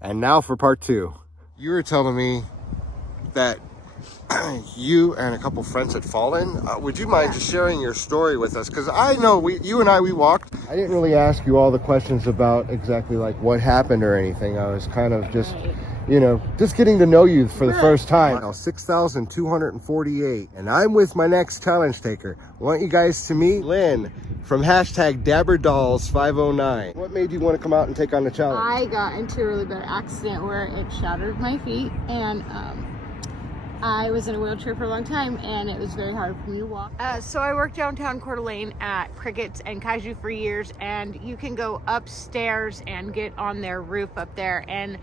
And now for part 2. You were telling me that you and a couple friends had fallen. Would you mind just sharing your story with us? Because I know you and I walked. I didn't really ask you all the questions about exactly like what happened or anything. I was kind of just, just getting to know you for the first time. Now 6,248, and I'm with my next challenge taker. I want you guys to meet Lynn from #DabberDolls509. What made you want to come out and take on the challenge? I got into a really bad accident where it shattered my feet, and I was in a wheelchair for a long time, and it was very hard for me to walk. So I worked downtown Coeur d'Alene at Crickets and Kaiju for years, and you can go upstairs and get on their roof up there. And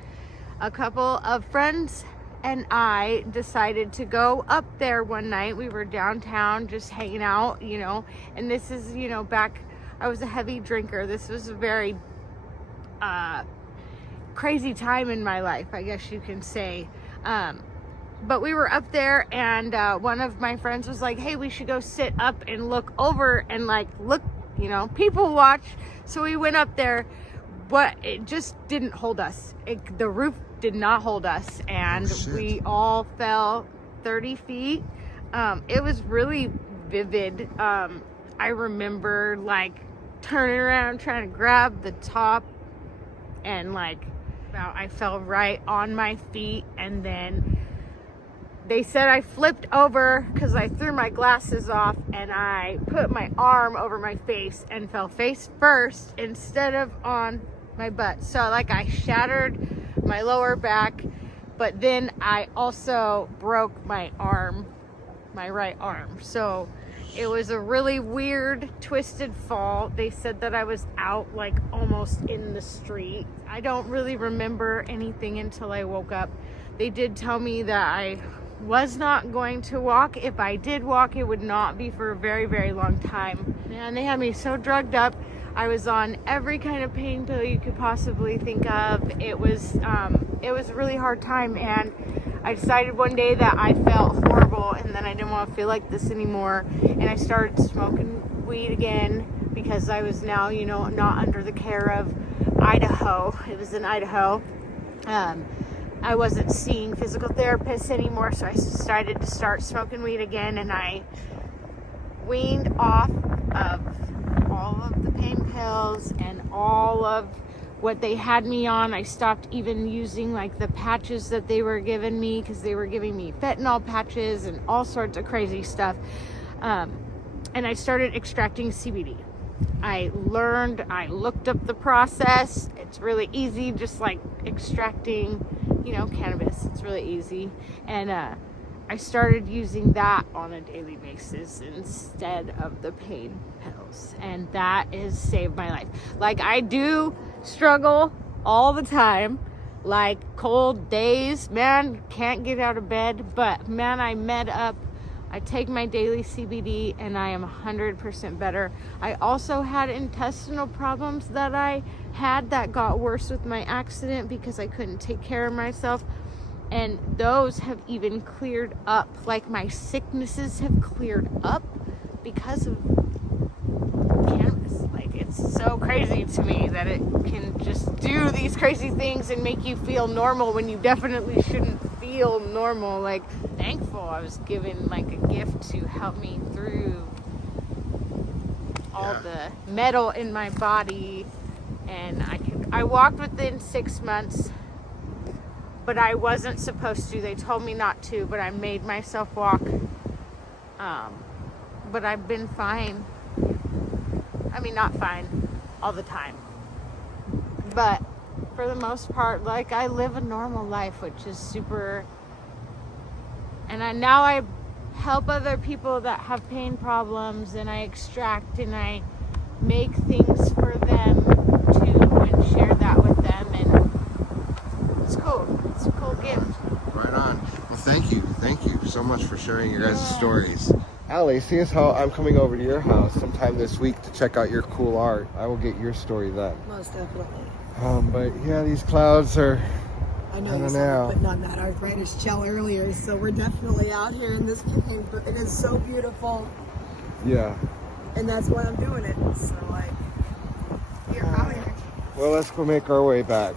a couple of friends and I decided to go up there one night. We were downtown just hanging out, and this is, back, I was a heavy drinker. This was a very crazy time in my life, I guess you can say. But we were up there, and one of my friends was like, hey, we should go sit up and look over and look, people watch. So we went up there, but it just didn't hold us. The roof did not hold us, and we all fell 30 feet. It was really vivid. I remember turning around trying to grab the top, and I fell right on my feet, and then they said I flipped over because I threw my glasses off, and I put my arm over my face and fell face first instead of on my butt. So I shattered my lower back, but then I also broke my arm, my right arm. So it was a really weird, twisted fall. They said that I was out almost in the street. I don't really remember anything until I woke up. They did tell me that I was not going to walk. If I did walk, it would not be for a very, very long time. Man, they had me so drugged up. I was on every kind of pain pill you could possibly think of. It was a really hard time, and I decided one day that I felt horrible, and then I didn't want to feel like this anymore, and I started smoking weed again because I was now, not under the care of Idaho. It was in Idaho. I wasn't seeing physical therapists anymore, so I decided to start smoking weed again, and I weaned off of all of the pain pills and all of what they had me on. I stopped even using the patches that they were giving me, because they were giving me fentanyl patches and all sorts of crazy stuff. And I started extracting CBD. I looked up the process. It's really easy, just extracting cannabis. It's really easy. And I started using that on a daily basis instead of the pain pills, and that has saved my life. I do struggle all the time, cold days, man, can't get out of bed, but man, I med up. I take my daily CBD, and I am 100% better. I also had intestinal problems that I had that got worse with my accident because I couldn't take care of myself. And those have even cleared up. My sicknesses have cleared up because of cannabis. It's so crazy to me that it can just do these crazy things and make you feel normal when you definitely shouldn't feel normal. Thankful I was given a gift to help me through all the metal in my body, and I walked within 6 months, but I wasn't supposed to. They told me not to, but I made myself walk. But I've been fine. I mean, not fine all the time, but for the most part, I live a normal life, which is super. And now I help other people that have pain problems, and I extract and I make things for them too, and share that with them, and it's cool. It's a cool gift. Right on. Well, thank you so much for sharing your guys' stories. Allie, seeing as how I'm coming over to your house sometime this week to check out your cool art, I will get your story then. Most definitely. But yeah, these clouds are, I know you're putting on that arthritis gel earlier, so we're definitely out here in this cane, but it is so beautiful. Yeah. And that's why I'm doing it. So you're out here. Well, let's go make our way back.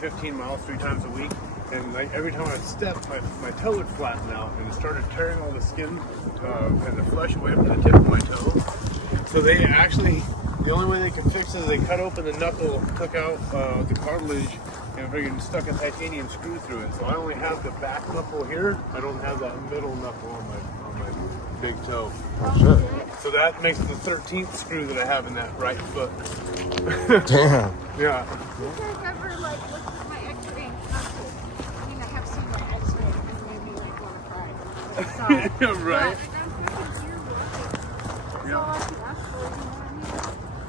15 miles 3 times a week, and like every time I stepped, my toe would flatten out, and it started tearing all the skin and the flesh away from the tip of my toe. So they actually, the only way they could fix it is they cut open the knuckle, took out the cartilage, and freaking stuck a titanium screw through it. So I only have the back knuckle here. I don't have that middle knuckle on my big toe. Oh, shit. So that makes it the 13th screw that I have in that right foot. Damn. Yeah. You guys ever like looked at my X-ray and knuckle? I mean, I have seen my X-ray and it made me like want to cry. Yeah, right. But I'm freaking here working. That's all I can ask for. You know what I mean?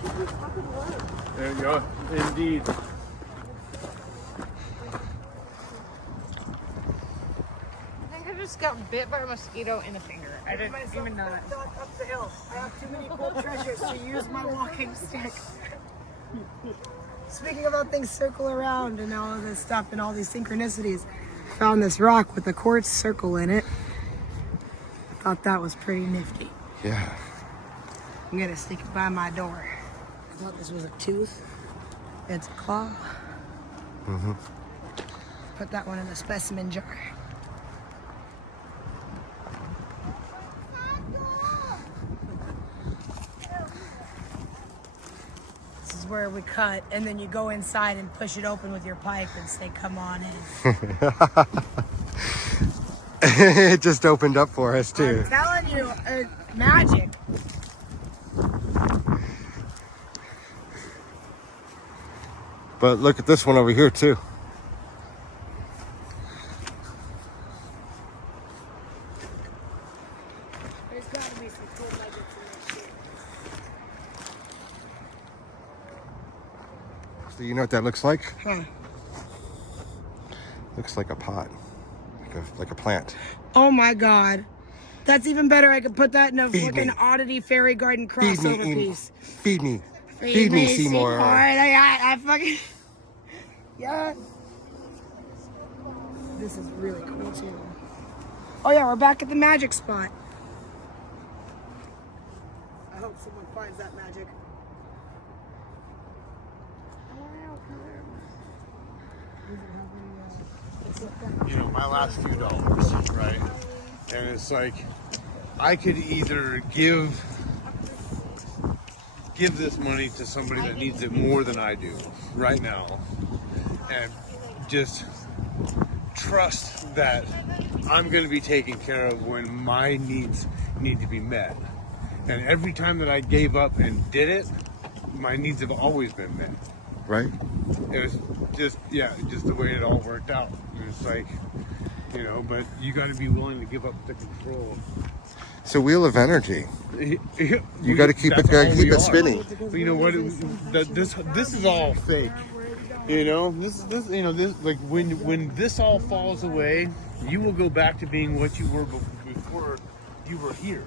Keep this fucking work. There you go. Indeed. I think I just got bit by a mosquito in the finger. I didn't even know that. Up the hill. I have too many cool treasures to use my walking stick. Speaking about things circle around and all of this stuff and all these synchronicities, found this rock with a quartz circle in it. I thought that was pretty nifty. Yeah. I'm gonna stick it by my door. I thought this was a tooth. It's a claw. Mm-hmm. Put that one in the specimen jar. This is where we cut, and then you go inside and push it open with your pipe and say, "Come on in." It just opened up for us too. I'm telling you, magic. But look at this one over here too. There's gotta be some cool nuggets in this shit. So you know what that looks like? Huh. Looks like a pot, like a plant. Oh my God. That's even better. I could put that in a Feed fucking me. Oddity Fairy Garden Feed me, crossover Emo. piece. Feed me. Feed me, Seymour. I fucking. Yeah. This is really cool too. Oh yeah, we're back at the magic spot. I hope someone finds that magic. You know, my last few dollars, right? And it's like, I could either give this money to somebody that needs it more than I do right now, and just trust that I'm going to be taken care of when my needs need to be met. And every time that I gave up and did it, my needs have always been met. Right? It was just the way it all worked out. And it's like, you know, but you got to be willing to give up the control. It's a wheel of energy. You got to keep it spinning. But you know what? This is all fake. You know, this like when this all falls away, you will go back to being what you were before you were here.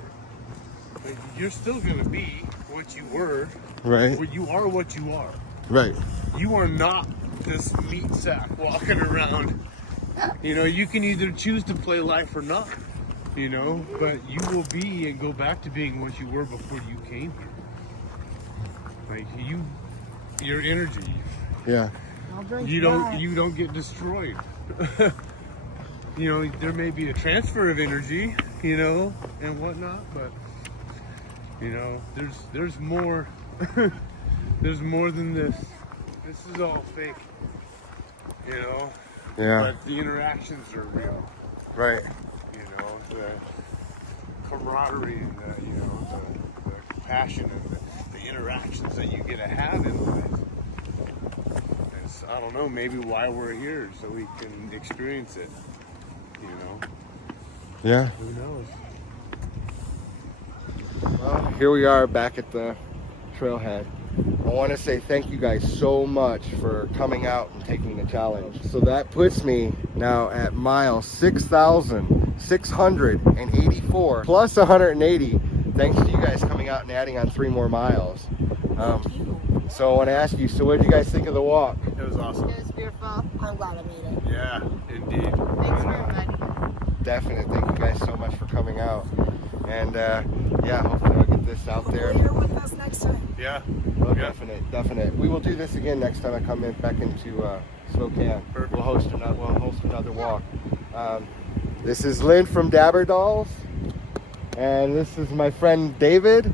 Like, you're still going to be what you were. Right. You are what you are. Right. You are not this meat sack walking around. You know, you can either choose to play life or not, you know, but you will be and go back to being what you were before you came here. Like your energy. Yeah. You don't get destroyed. You know, there may be a transfer of energy, you know, and whatnot, but you know, there's more. There's more than this. This is all fake, you know. Yeah. But the interactions are real. Right. You know, the camaraderie and the compassion and the interactions that you get to have in life. It's, I don't know, maybe why we're here, so we can experience it. You know. Yeah. Who knows? Well, here we are back at the trailhead. I want to say thank you guys so much for coming out and taking the challenge. So that puts me now at mile 6,684 plus 180. Thanks to you guys coming out and adding on 3 more miles. So I want to ask you, so what did you guys think of the walk? It was awesome. It was beautiful. I'm glad I made it. Yeah, indeed. Thanks for inviting me. Definitely. Thank you guys so much for coming out. And yeah, hopefully I'll get this out there. You're with us next time. Yeah. Well, definite. We will do this again next time I come in back into Spokane. Perfect. We'll host another walk. This is Lynn from Dabber Dolls, and this is my friend David,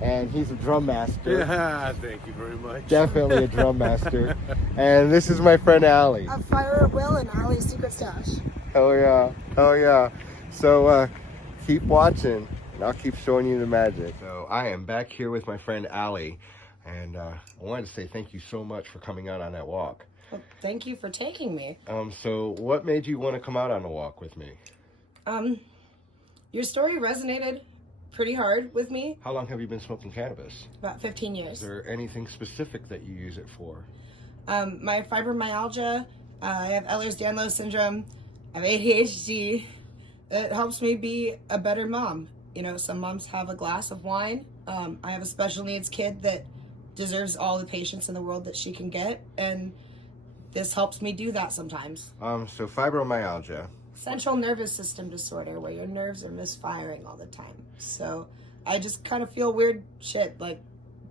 and he's a drum master. Yeah, thank you very much. Definitely a drum master. And this is my friend Allie. A fire at will and Allie's secret stash. Hell yeah, hell yeah. So keep watching, and I'll keep showing you the magic. So I am back here with my friend Allie, and I wanted to say thank you so much for coming out on that walk. Well, thank you for taking me. So what made you want to come out on a walk with me? Your story resonated pretty hard with me. How long have you been smoking cannabis? About 15 Is years. there anything specific that you use it for? My fibromyalgia, I have Ehlers Danlos Syndrome, I have ADHD. It helps me be a better mom. You know, some moms have a glass of wine. I have a special needs kid that deserves all the patience in the world that she can get, and this helps me do that sometimes. So fibromyalgia. Central nervous system disorder, where your nerves are misfiring all the time. So I just kind of feel weird shit, like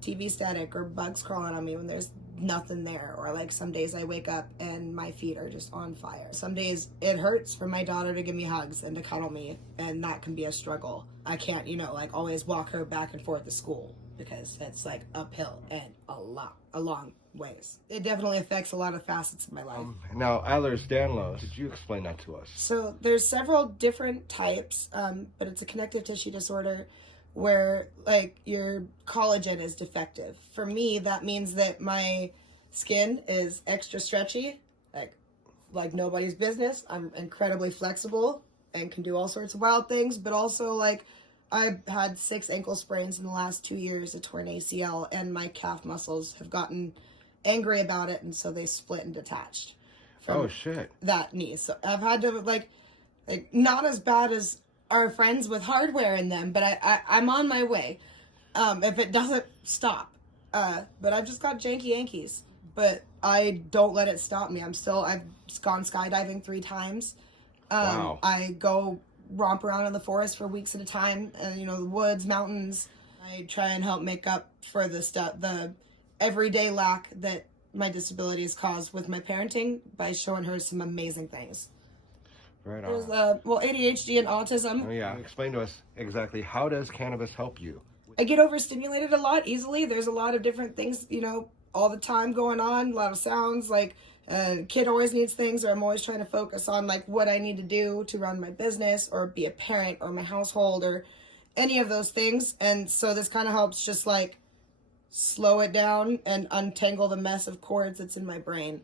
TV static or bugs crawling on me when there's nothing there, or like some days I wake up and my feet are just on fire. Some days it hurts for my daughter to give me hugs and to cuddle me, and that can be a struggle. I can't, like always walk her back and forth to school because it's like uphill and a long ways. It definitely affects a lot of facets of my life. Now, Ehlers Danlos, could you explain that to us? So there's several different types, but it's a connective tissue disorder where like your collagen is defective. For me, that means that my skin is extra stretchy, like nobody's business. I'm incredibly flexible and can do all sorts of wild things, but also like I've had 6 ankle sprains in the last 2 years, a torn ACL, and my calf muscles have gotten angry about it, and so they split and detached. Oh shit. That knee. So I've had to like not as bad as our friends with hardware in them, but I'm on my way. If it doesn't stop. But I've just got janky Yankees. But I don't let it stop me. I've gone skydiving 3 times. Wow. I go romp around in the forest for weeks at a time, and the woods, mountains. I try and help make up for the everyday lack that my disabilities caused with my parenting by showing her some amazing things. Right on. There's ADHD and autism. Oh yeah. Explain to us exactly, how does cannabis help you? I get overstimulated a lot easily. There's a lot of different things, all the time going on, a lot of sounds, like kid always needs things, or I'm always trying to focus on like what I need to do to run my business or be a parent or my household or any of those things. And so this kind of helps just like slow it down and untangle the mess of cords that's in my brain.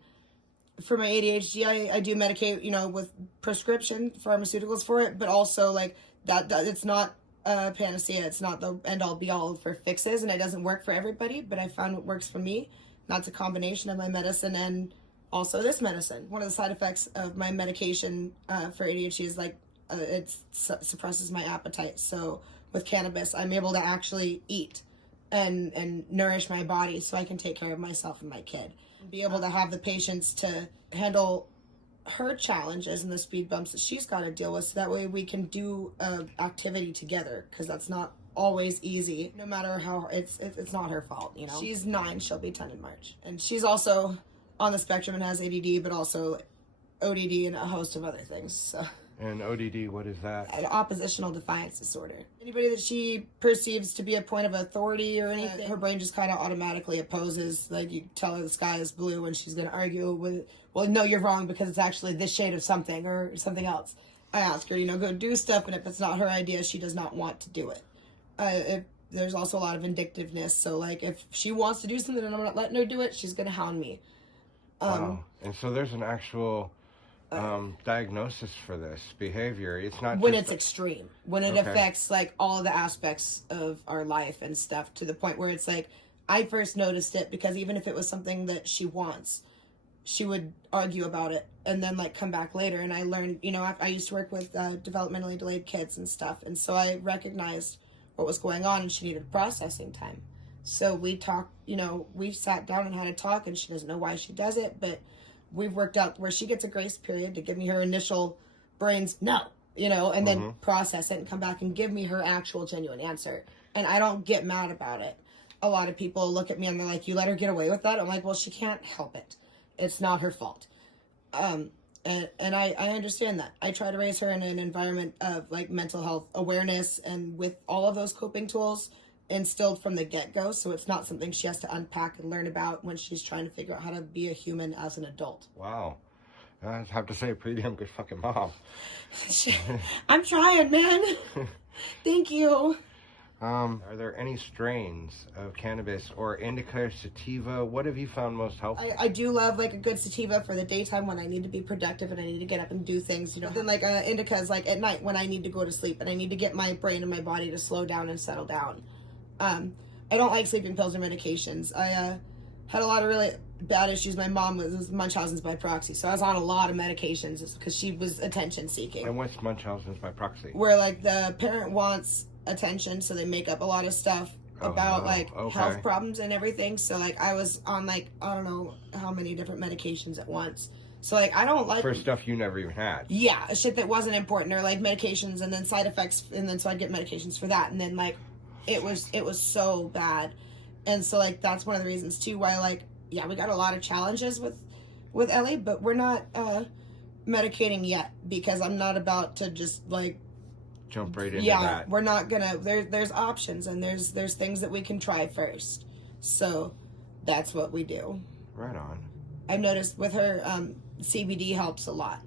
For my ADHD, I do medicate, with prescription pharmaceuticals for it, but also like that it's not a panacea. It's not the end all be all for fixes, and it doesn't work for everybody, but I found what works for me. That's a combination of my medicine and also this medicine. One of the side effects of my medication for ADHD is like it suppresses my appetite. So with cannabis, I'm able to actually eat and nourish my body so I can take care of myself and my kid. Be able to have the patience to handle her challenges and the speed bumps that she's got to deal with, so that way we can do an activity together, because that's not always easy, no matter how it's not her fault. She's 9, she'll be 10 in March, and she's also on the spectrum and has ADD, but also ODD and a host of other things. So. And ODD, what is that? An oppositional defiant disorder. Anybody that she perceives to be a point of authority or anything, her brain just kind of automatically opposes. Like, you tell her the sky is blue and she's going to argue with, well, no, you're wrong because it's actually this shade of something or something else. I ask her, go do stuff, and if it's not her idea, she does not want to do it. There's also a lot of vindictiveness. So, like, if she wants to do something and I'm not letting her do it, she's going to hound me. Wow. And so there's an actual diagnosis for this behavior. It's not when just it's extreme, when it affects like all of the aspects of our life and stuff, to the point where it's like I first noticed it because even if it was something that she wants, she would argue about it and then like come back later. And I learned, I used to work with developmentally delayed kids and stuff, and so I recognized what was going on and she needed processing time. So we talked, we sat down and had a talk, and she doesn't know why she does it, but we've worked out where she gets a grace period to give me her initial brains no, and then process it and come back and give me her actual genuine answer. And I don't get mad about it. A lot of people look at me and they're like, you let her get away with that? I'm like, well, she can't help it. It's not her fault. And I understand that. I try to raise her in an environment of like mental health awareness and with all of those coping tools instilled from the get-go, so it's not something she has to unpack and learn about when she's trying to figure out how to be a human as an adult. Wow. I have to say, pretty damn good fucking mom. I'm trying, man. Thank you. Are there any strains of cannabis or indica, sativa? What have you found most helpful? I do love like a good sativa for the daytime when I need to be productive and I need to get up and do things, you know. Then like indica is like at night when I need to go to sleep and I need to get my brain and my body to slow down and settle down. I don't like sleeping pills or medications. I had a lot of really bad issues. My mom was Munchausen's by proxy, so I was on a lot of medications because she was attention seeking. And what's Munchausen's by proxy? Where like the parent wants attention, so they make up a lot of stuff about health problems and everything. So like I was on like I don't know how many different medications at once. So like I don't like for stuff you never even had. Yeah, shit that wasn't important, or like medications and then side effects, and then so I'd get medications for that, and then like it was so bad. And so like that's one of the reasons too why like yeah, we got a lot of challenges with Ellie, but we're not medicating yet because I'm not about to just like jump right into that. Yeah, we're not gonna. There's options and there's things that we can try first. So that's what we do. Right on. I've noticed with her, CBD helps a lot,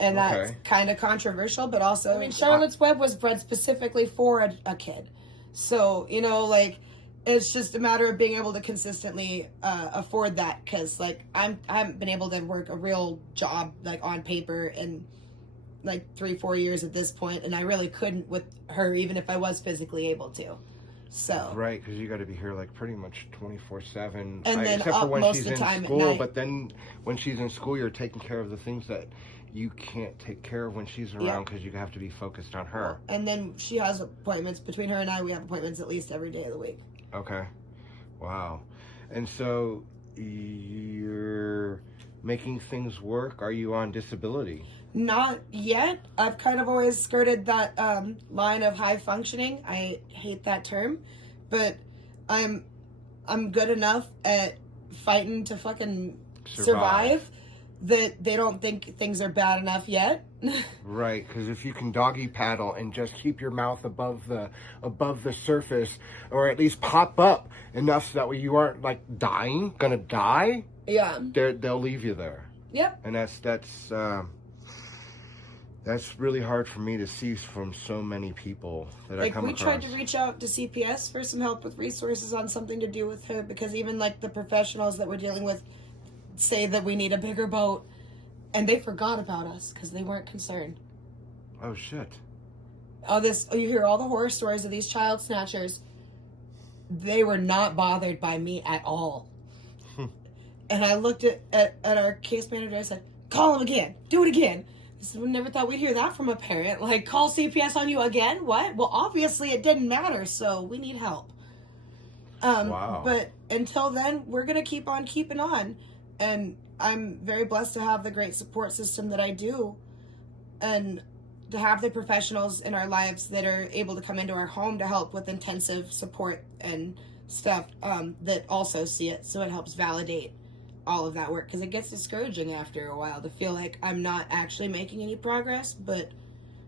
and that's kind of controversial, but also I mean Charlotte's Web was bred specifically for a kid, so you know like it's just a matter of being able to consistently afford that because like I haven't been able to work a real job like on paper in like 3-4 years at this point, and I really couldn't with her even if I was physically able to. So right, because you got to be here like pretty much 24/7, and then except for when most she's of the in time school. But then when she's in school, you're taking care of the things that you can't take care of when she's around because you have to be focused on her. And then she has appointments between her and I. We have appointments at least every day of the week. Okay, wow. And so you're making things work. Are you on disability? Not yet. I've kind of always skirted that line of high functioning. I hate that term, but I'm good enough at fighting to fucking survive that they don't think things are bad enough yet. Right, because if you can doggy paddle and just keep your mouth above the surface, or at least pop up enough so that way you aren't like gonna die. Yeah, they'll leave you there. Yep. And that's really hard for me to see from so many people that I come across. We tried to reach out to CPS for some help with resources on something to do with her because even like the professionals that we're dealing with say that we need a bigger boat, and they forgot about us because they weren't concerned. Oh shit. You hear all the horror stories of these child snatchers. They were not bothered by me at all. And I looked at our case manager. I said, call him again. Do it again. I said, we never thought we'd hear that from a parent. Like, call CPS on you again? What? Well, obviously it didn't matter, so we need help. Wow. But until then, we're going to keep on keeping on. And I'm very blessed to have the great support system that I do. And to have the professionals in our lives that are able to come into our home to help with intensive support and stuff that also see it. So it helps validate all of that work, because it gets discouraging after a while to feel like I'm not actually making any progress, but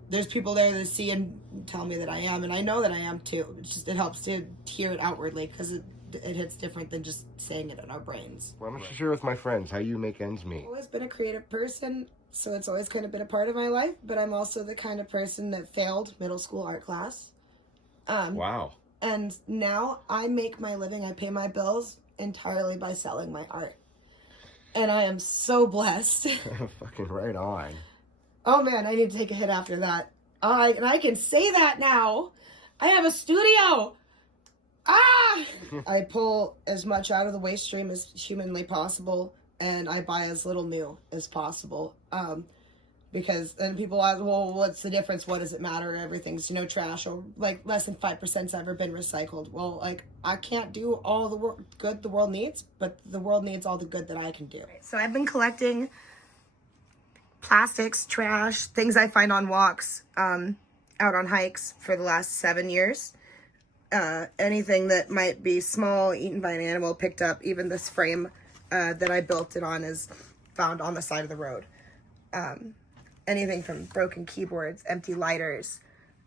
there's people there that see and tell me that I am, and I know that I am too. It's just, it helps to hear it outwardly because it hits different than just saying it in our brains. Well, I'm not sure with my friends how you make ends meet. I've always been a creative person, so it's always kind of been a part of my life, but I'm also the kind of person that failed middle school art class. Wow. And now I make my living, I pay my bills entirely by selling my art. And I am so blessed. Fucking right on. Oh man, I need to take a hit after that. And I can say that now. I have a studio. I pull as much out of the waste stream as humanly possible, and I buy as little new as possible. Because then people ask, well, what's the difference? What does it matter? Everything's no trash, or like less than 5%'s ever been recycled. Well, like I can't do all the good the world needs, but the world needs all the good that I can do. So I've been collecting plastics, trash, things I find on walks, out on hikes for the last 7 years. Anything that might be small, eaten by an animal, picked up, even this frame that I built it on is found on the side of the road. Anything from broken keyboards, empty lighters.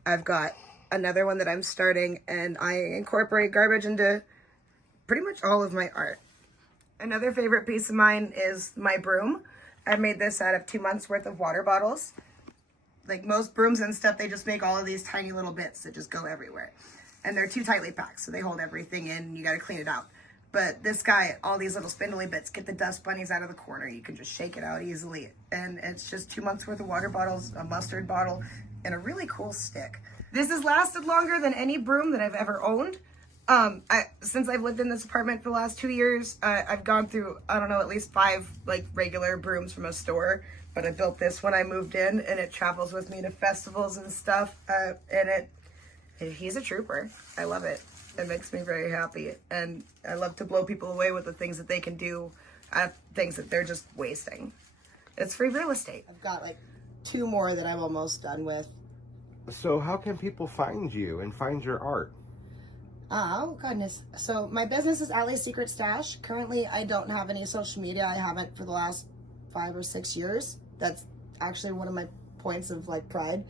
I've got another one that I'm starting, and I incorporate garbage into pretty much all of my art. Another favorite piece of mine is my broom. I made this out of 2 months worth of water bottles. Like most brooms and stuff, they just make all of these tiny little bits that just go everywhere. And they're too tightly packed, so they hold everything in, and you gotta clean it out. But this guy, all these little spindly bits get the dust bunnies out of the corner. You can just shake it out easily. And it's just 2 months worth of water bottles, a mustard bottle, and a really cool stick. This has lasted longer than any broom that I've ever owned. Since I've lived in this apartment for the last 2 years, I've gone through, I don't know, at least 5 like regular brooms from a store. But I built this when I moved in, and it travels with me to festivals and stuff. He's a trooper. I love it. It makes me very happy. And I love to blow people away with the things that they can do, things that they're just wasting. It's free real estate. I've got like 2 more that I'm almost done with. So how can people find you and find your art? Oh, goodness. So my business is Allie's Secret Stash. Currently, I don't have any social media. I haven't for the last 5 or 6 years. That's actually one of my points of like pride.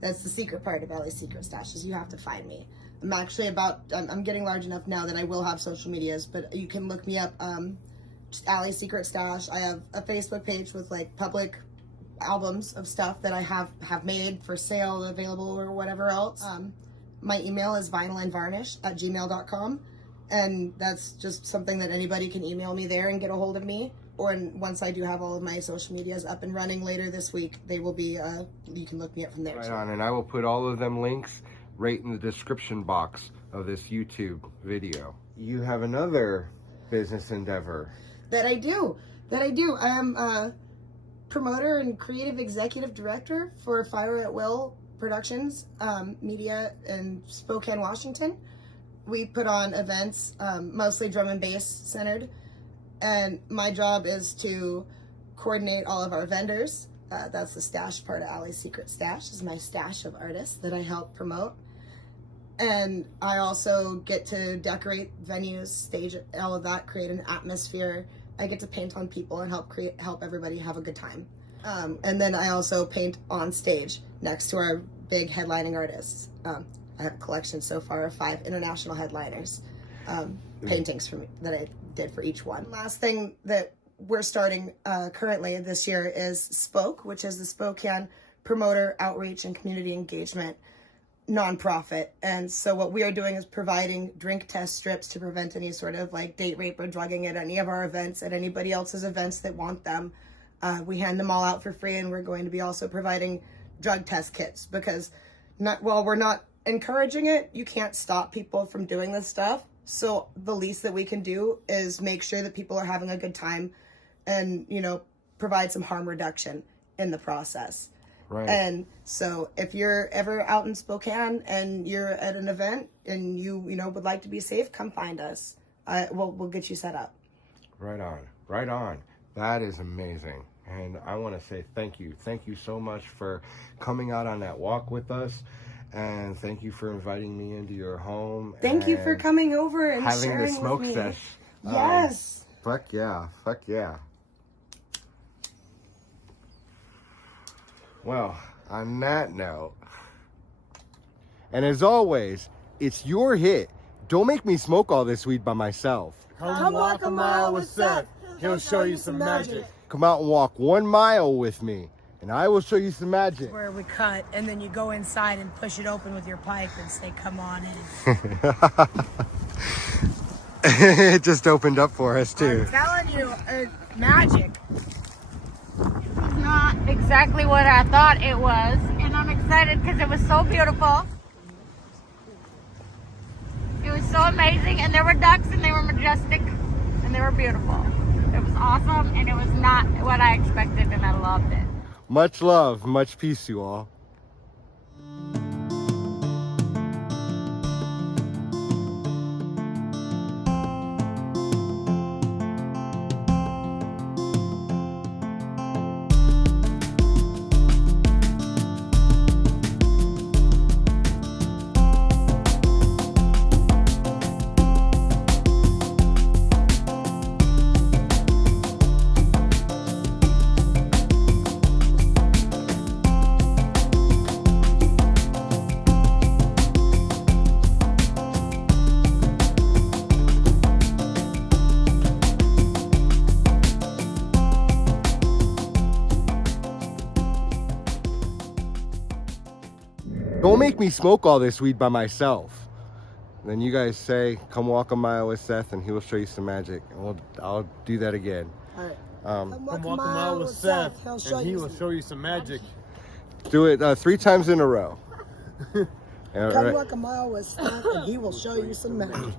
That's the secret part of Allie's Secret Stash, is you have to find me. I'm getting large enough now that I will have social medias, but you can look me up, just Allie's Secret Stash. I have a Facebook page with like public albums of stuff that I have made for sale, available, or whatever else. My email is vinylandvarnish@gmail.com, and that's just something that anybody can email me there and get a hold of me. Or once I do have all of my social medias up and running later this week, they will be, you can look me up from there. Right on, and I will put all of them links right in the description box of this YouTube video. You have another business endeavor. That I do. I am a promoter and creative executive director for Fire at Will Productions, media in Spokane, Washington. We put on events, mostly drum and bass centered. And my job is to coordinate all of our vendors. That's the stash part of Allie's Secret Stash, is my stash of artists that I help promote. And I also get to decorate venues, stage all of that, create an atmosphere. I get to paint on people and help everybody have a good time. And then I also paint on stage next to our big headlining artists. I have a collection so far of 5 international headliners, paintings that I did for each one. Last thing that we're starting currently this year is Spoke, which is the Spokane Promoter Outreach and Community Engagement nonprofit. And so what we are doing is providing drink test strips to prevent any sort of like date rape or drugging at any of our events, at anybody else's events that want them. We hand them all out for free, and we're going to be also providing drug test kits, because while we're not encouraging it, you can't stop people from doing this stuff. So the least that we can do is make sure that people are having a good time and, provide some harm reduction in the process. Right. And so if you're ever out in Spokane and you're at an event and you would like to be safe, come find us. We'll get you set up. Right on. That is amazing. And I want to say thank you. Thank you so much for coming out on that walk with us. And thank you for inviting me into your home. Thank you for coming over and having sharing the smoke with me. sesh. Yes. Fuck yeah. Well, on that note, and as always, it's your hit. Don't make me smoke all this weed by myself. Come walk a mile with Seth. He'll show you some magic. Come out and walk 1 mile with me, and I will show you some magic. Where we cut, and then you go inside and push it open with your pipe and say, "Come on in." It just opened up for us too. I'm telling you, magic. Not exactly what I thought it was, and I'm excited because it was so beautiful. It was so amazing, and there were ducks, and they were majestic, and they were beautiful. It was awesome, and it was not what I expected, and I loved it. Much love, much peace, you all. Don't make me smoke all this weed by myself. Then you guys say, come walk a mile with Seth and he will show you some magic. And I'll do that again. All right. Come walk a mile with Seth and he will show you some magic. Do it 3 times in a row. All Come right. walk a mile with Seth and he will show you some magic.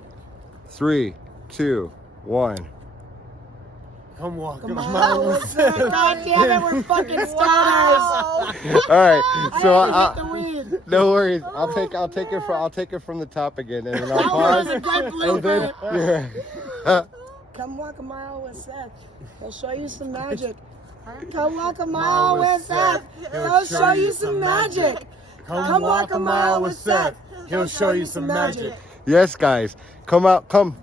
3, 2, 1. Come walk a Come mile on, with Seth. God damn it, we're fucking stars. All right. So I hit the weed. no worries. I'll take it from the top again, and then I'll That pause. was a good And blueprint. then, Come walk a mile with Seth. He'll show you some magic. Come walk a mile with Seth. He'll show you some magic. Come walk a mile with Seth. He'll show you some magic. yes, guys. Come out. Come.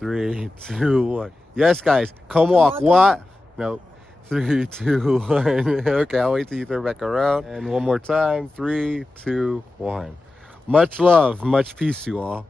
3, 2, 1. Yes, guys. Come walk. What? No. 3, 2, 1. Okay, I'll wait till you turn back around. And one more time. 3, 2, 1. Much love, much peace, you all.